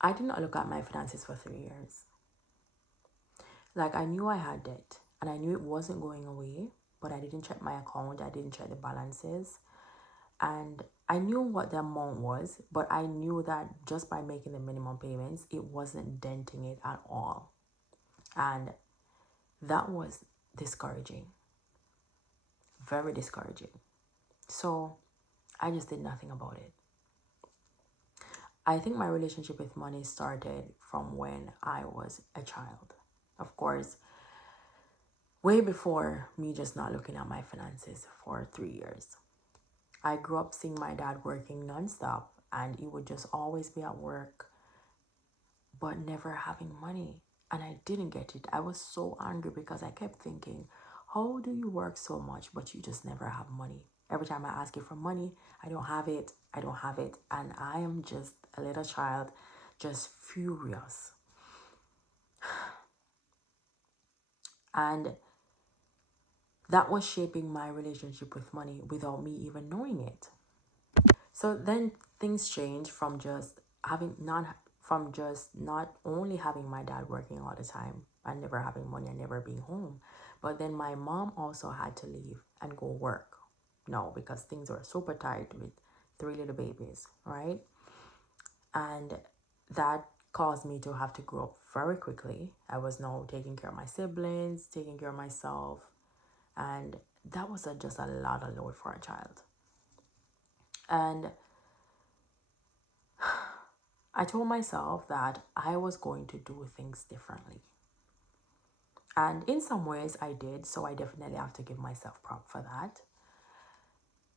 I did not look at my finances for 3 years. Like, I knew I had debt and I knew it wasn't going away, but I didn't check my account. I didn't check the balances. And I knew what the amount was, but I knew that just by making the minimum payments, it wasn't denting it at all. And that was discouraging, very discouraging. So I just did nothing about it. I think my relationship with money started from when I was a child. Of course, way before me just not looking at my finances for 3 years. I grew up seeing my dad working nonstop, and he would just always be at work, but never having money. And I didn't get it. I was so angry because I kept thinking, how do you work so much, but you just never have money? Every time I ask you for money, I don't have it. I don't have it. And I am just a little child, just furious. And that was shaping my relationship with money without me even knowing it. So then things changed from just not only having my dad working all the time and never having money and never being home, but then my mom also had to leave and go work. No, because things were super tight with 3 little babies, right? And that caused me to have to grow up very quickly. I was now taking care of my siblings, taking care of myself, and that was just a lot of load for a child. And I told myself that I was going to do things differently. And in some ways I did, so I definitely have to give myself prop for that.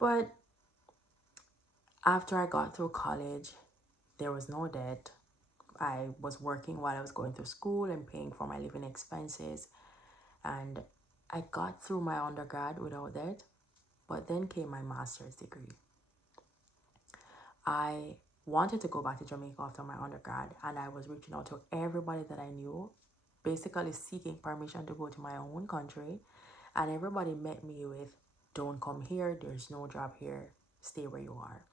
But after I got through college, there was no debt. I was working while I was going through school and paying for my living expenses. And I got through my undergrad without debt. But then came my master's degree. I wanted to go back to Jamaica after my undergrad, and I was reaching out to everybody that I knew, basically seeking permission to go to my own country. And everybody met me with, don't come here, there's no job here, stay where you are.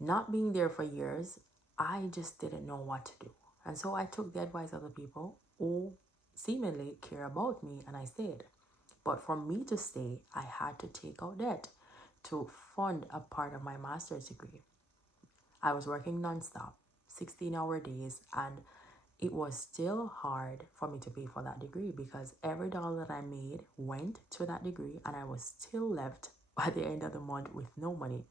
Not being there for years, I just didn't know what to do. And so I took the advice of the people who seemingly care about me, and I stayed. But for me to stay, I had to take out debt to fund a part of my master's degree. I was working nonstop, 16-hour days, and it was still hard for me to pay for that degree because every dollar that I made went to that degree, and I was still left by the end of the month with no money.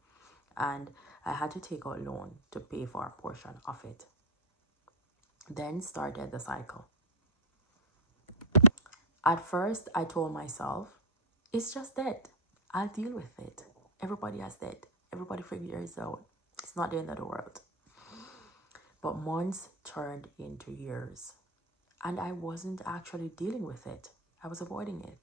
And I had to take out loan to pay for a portion of it. Then started the cycle. At first, I told myself, it's just debt. I'll deal with it. Everybody has debt. Everybody figures it out. It's not the end of the world. But months turned into years. And I wasn't actually dealing with it. I was avoiding it.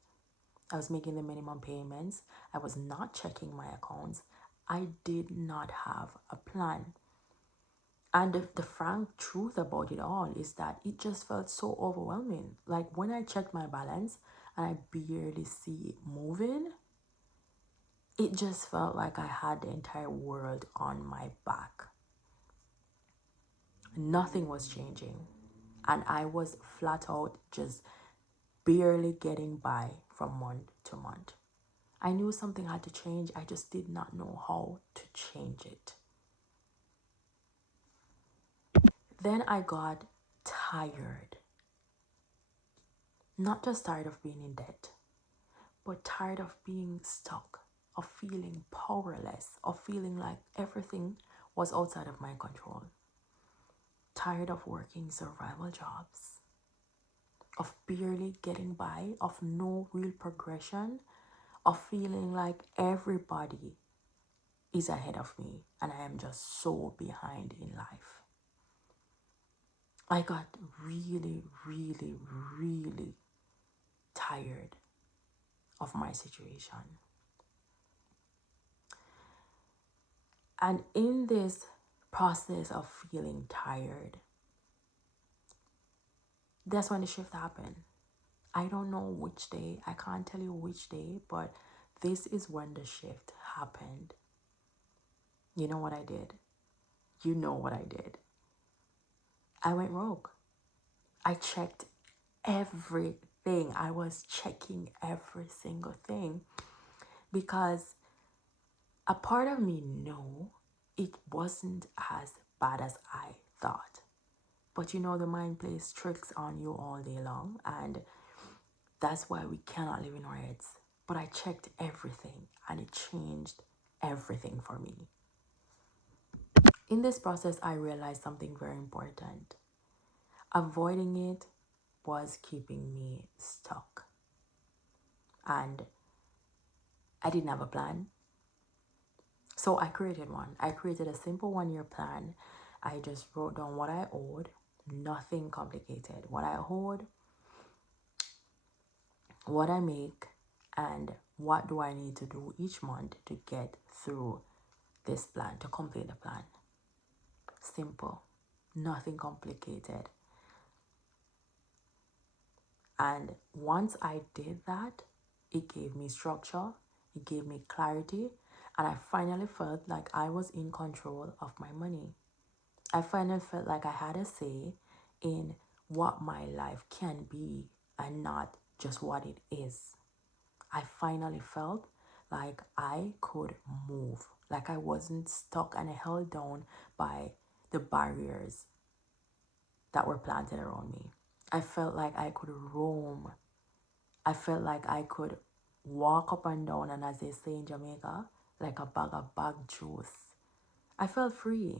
I was making the minimum payments. I was not checking my accounts. I did not have a plan. And the frank truth about it all is that it just felt so overwhelming. Like when I checked my balance and I barely see it moving, it just felt like I had the entire world on my back. Nothing was changing. And I was flat out just barely getting by from month to month. I knew something had to change. I just did not know how to change it. Then I got tired. Not just tired of being in debt, but tired of being stuck, of feeling powerless, of feeling like everything was outside of my control. Tired of working survival jobs, of barely getting by, of no real progression, of feeling like everybody is ahead of me and I am just so behind in life. I got really, really, really tired of my situation. And in this process of feeling tired, that's when the shift happened. I don't know which day, I can't tell you which day, but this is when the shift happened. You know what I did? You know what I did. I went rogue. I checked everything. I was checking every single thing because a part of me knew it wasn't as bad as I thought. But you know, the mind plays tricks on you all day long, and that's why we cannot live in our heads. But I checked everything and it changed everything for me. In this process, I realized something very important. Avoiding it was keeping me stuck. And I didn't have a plan. So I created one. I created a simple 1-year plan. I just wrote down what I owed, nothing complicated. What I owed, what I make, and what do I need to do each month to get through this plan, to complete the plan. Simple, nothing complicated. And once I did that, it gave me structure, it gave me clarity, and I finally felt like I was in control of my money. I finally felt like I had a say in what my life can be and not just what it is. I finally felt like I could move, like I wasn't stuck and held down by the barriers that were planted around me. I felt like I could roam. I felt like I could walk up and down, and as they say in Jamaica, like a bag of bag juice. I felt free.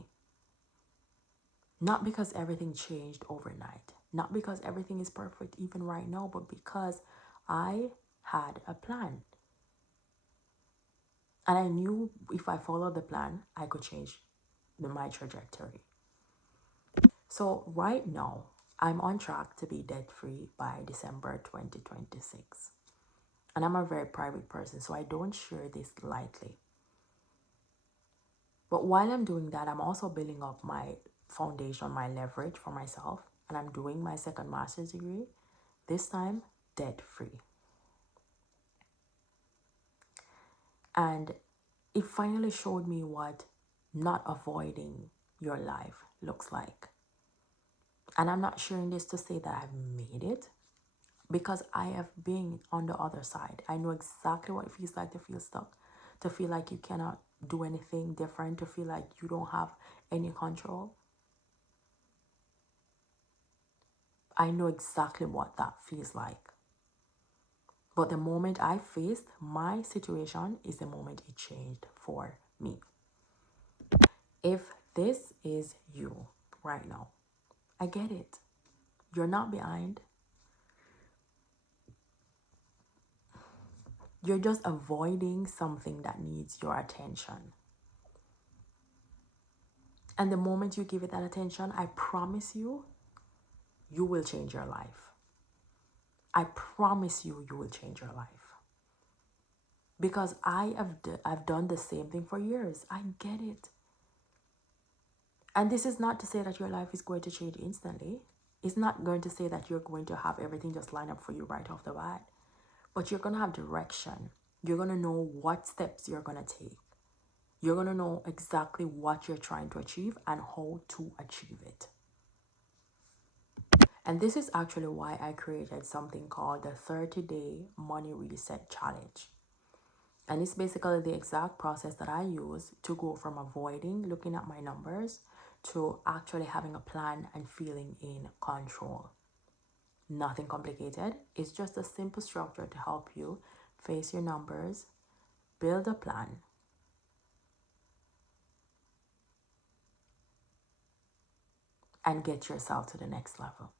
Not because everything changed overnight, not because everything is perfect even right now, but because I had a plan. And I knew if I followed the plan, I could change my trajectory. So right now, I'm on track to be debt-free by December 2026. And I'm a very private person, so I don't share this lightly. But while I'm doing that, I'm also building up my foundation, my leverage for myself. And I'm doing my second master's degree, this time debt-free. And it finally showed me what not avoiding your life looks like. And I'm not sharing this to say that I've made it, because I have been on the other side. I know exactly what it feels like to feel stuck, to feel like you cannot do anything different, to feel like you don't have any control. I know exactly what that feels like. But the moment I faced my situation is the moment it changed for me. If this is you right now, I get it. You're not behind. You're just avoiding something that needs your attention. And the moment you give it that attention, I promise you, you will change your life. I promise you, you will change your life. Because I've done the same thing for years. I get it. And this is not to say that your life is going to change instantly. It's not going to say that you're going to have everything just line up for you right off the bat. But you're going to have direction. You're going to know what steps you're going to take. You're going to know exactly what you're trying to achieve and how to achieve it. And this is actually why I created something called the 30-day money reset challenge. And it's basically the exact process that I use to go from avoiding looking at my numbers to actually having a plan and feeling in control. Nothing complicated. It's just a simple structure to help you face your numbers, build a plan, and get yourself to the next level.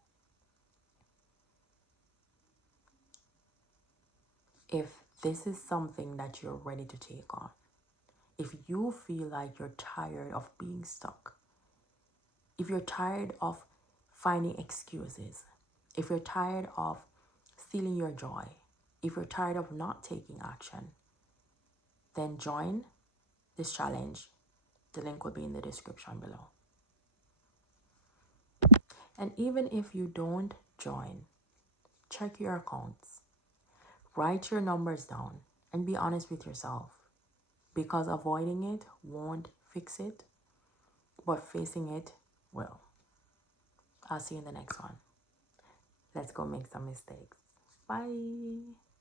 If this is something that you're ready to take on, if you feel like you're tired of being stuck, if you're tired of finding excuses, if you're tired of stealing your joy, if you're tired of not taking action, then join this challenge. The link will be in the description below. And even if you don't join, check your accounts. Write your numbers down and be honest with yourself, because avoiding it won't fix it, but facing it will. I'll see you in the next one. Let's go make some mistakes. Bye.